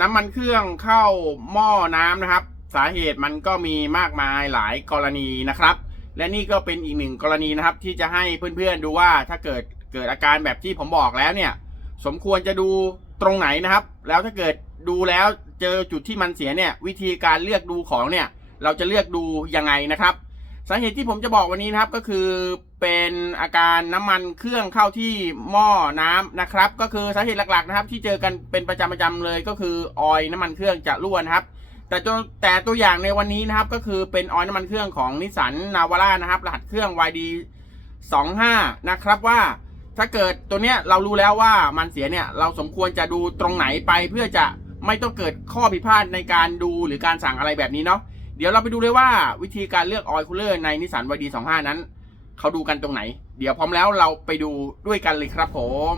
น้ำมันเครื่องเข้าหม้อน้ำนะครับ สาเหตุมันก็มีมากมายหลายกรณีนะครับ และนี่ก็เป็นอีกหนึ่งกรณีนะครับ ที่จะให้เพื่อนๆดูว่าถ้าเกิดเกิดอาการแบบที่ผมบอกแล้วเนี่ย สมควรจะดูตรงไหนนะครับ แล้วถ้าเกิดดูแล้วเจอจุดที่มันเสียเนี่ย วิธีการเลือกดูของเนี่ย เราจะเลือกดูยังไงนะครับ สาเหตุที่ผมจะบอกวันนี้นะครับก็คือเป็นอาการน้ำมันเครื่องเข้าที่หม้อน้ำนะครับ ก็คือสาเหตุหลักๆนะครับ ที่เจอกันเป็นประจำประจำเลยก็คือออยน้ำมันเครื่องจะรั่วนะครับ แต่ตัวแต่ตัวอย่างในวันนี้นะครับ ก็คือเป็นออยน้ำมันเครื่องของนิสสันนาวาร่านะครับ รหัสเครื่อง YD 25นะครับว่าถ้าเกิดตัวเนี้ยเรารู้แล้วว่ามันเสียเนี่ยเราสมควรจะดูตรงไหนไปเพื่อจะไม่ต้องเกิดข้อผิดพลาดในการดูหรือการสั่งอะไรแบบนี้เนาะ เดี๋ยวเราไปดูเลยว่าวิธีการเลือกออยล์คูลเลอร์ในนิสสัน YD 25 นั้น เขาดูกันตรงไหน เดี๋ยวพร้อมแล้วเราไปดูด้วยกันเลยครับผม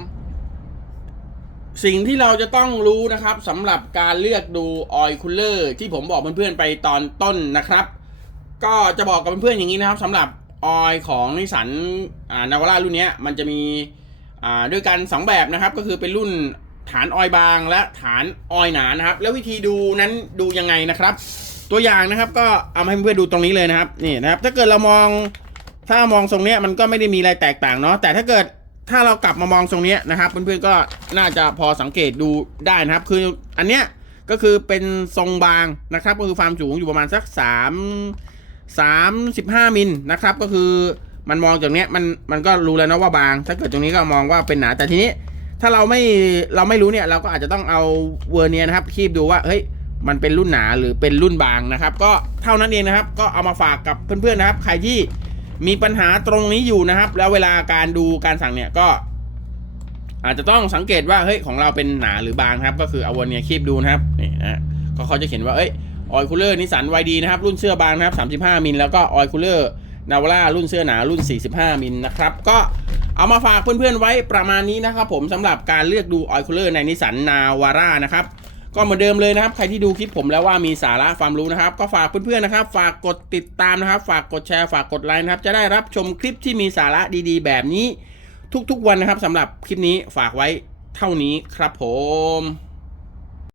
สิ่งที่เราจะต้องรู้นะครับสำหรับการเลือกดูออยล์คูลเลอร์ที่ผมบอกเพื่อนๆไปตอนต้นนะครับ ก็จะบอกกับเพื่อนๆอย่างนี้นะครับสำหรับออยล์ของนิสสันนาวาร่ารุ่นนี้มันจะมีอ่าด้วยกัน 2 แบบนะครับก็คือเป็นรุ่นฐานออยบางและฐานออยหนานะครับ แล้ววิธีดูนั้นดูยังไงนะครับ ตัวอย่างนะครับ ก็เอามาให้เพื่อนดูตรงนี้เลยนะครับนี่นะครับ ถ้าเกิดเรามองถ้ามองทรงเนี้ยมันก็ไม่ได้มีอะไรแตกต่างเนาะแต่ถ้าเกิดถ้าเรากลับมามองทรงนี้นะครับเพื่อนๆก็น่าจะพอสังเกตดูได้นะครับ คืออันเนี้ยก็คือเป็นทรงบางนะครับ ก็คือความสูงอยู่ประมาณสักสาม35มิลนะครับ ก็คือมันมองจากเนี้ยมันมันก็รู้แล้วนะว่าบาง ถ้าเกิดตรงนี้ก็มองว่าเป็นหนาแต่ทีนี้ ถ้าเราไม่เราไม่รู้เนี่ยเราก็อาจจะต้องเอาเวอร์เนียนะครับคีบดูว่าเฮ้ย มันเป็นรุ่นหนาหรือเป็นรุ่นบางนะครับ ก็เท่านั้นเองนะครับ ก็เอามาฝากกับเพื่อนๆนะครับ ใครที่มีปัญหาตรงนี้อยู่นะครับ แล้วเวลาการดูการสั่งเนี่ยก็ อาจจะต้องสังเกตว่าเฮ้ยของเราเป็นหนาหรือบางครับ ก็คือเอาวอร์เนียคีบดูนะครับนี่นะก็เขาจะเขียนว่าเอ้ยออยคูลเลอร์นิสัน YD นะครับรุ่นเสื้อบางนะครับ35มิลแล้วก็ออยคูลเลอร์นาวาร่ารุ่นเสื้อหนารุ่น 45มิลนะครับ ก็เอามาฝากเพื่อนๆไว้ประมาณนี้นะครับผมสำหรับการเลือกดูออยคูลเลอร์ในนิสันนาวาร่านะครับ ก็เหมือนเดิมเลยนะครับ ใครที่ดูคลิปผมแล้วว่ามีสาระความรู้นะครับ ก็ฝากเพื่อนๆนะครับ ฝากกดติดตามนะครับ ฝากกดแชร์ ฝากกดไลค์นะครับ จะได้รับชมคลิปที่มีสาระดีๆ แบบนี้ ทุกๆวันนะครับสำหรับคลิปนี้ฝากไว้เท่านี้ครับผม